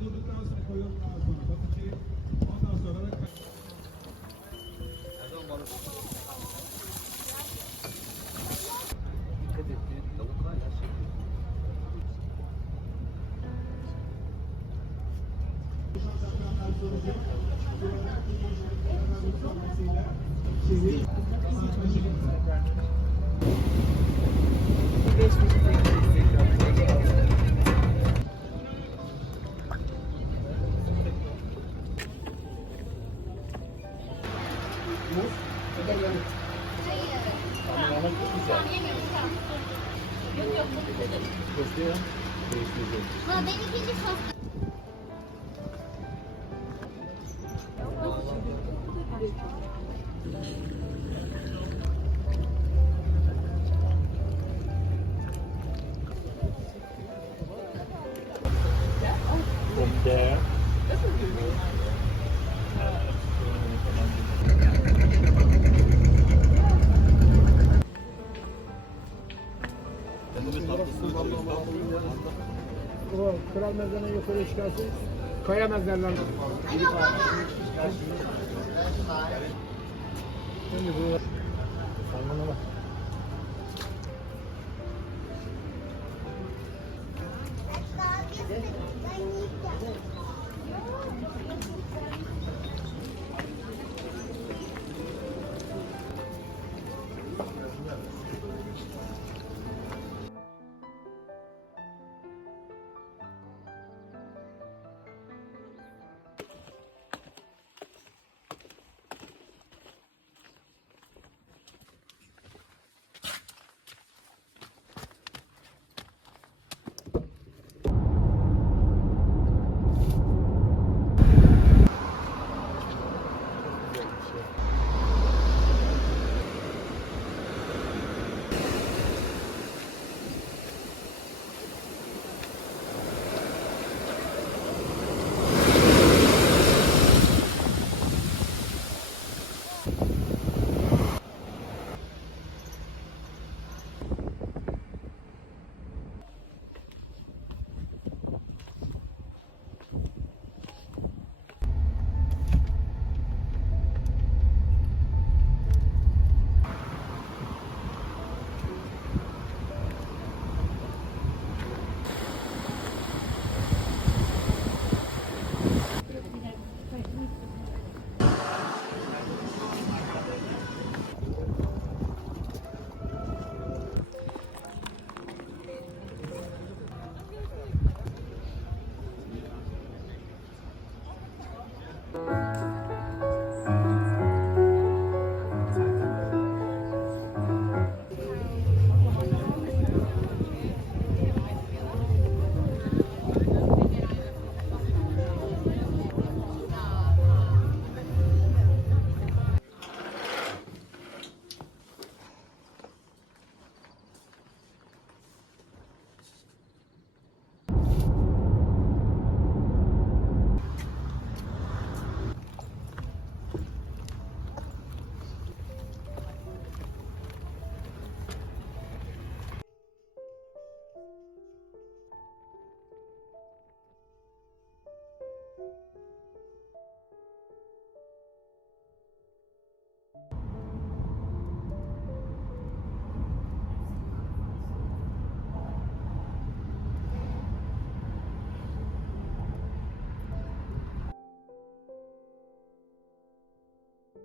do do transfer for your transfer. Yukarı çıkarsın. Kaya mezarlarına. Şimdi bu Sallama bak.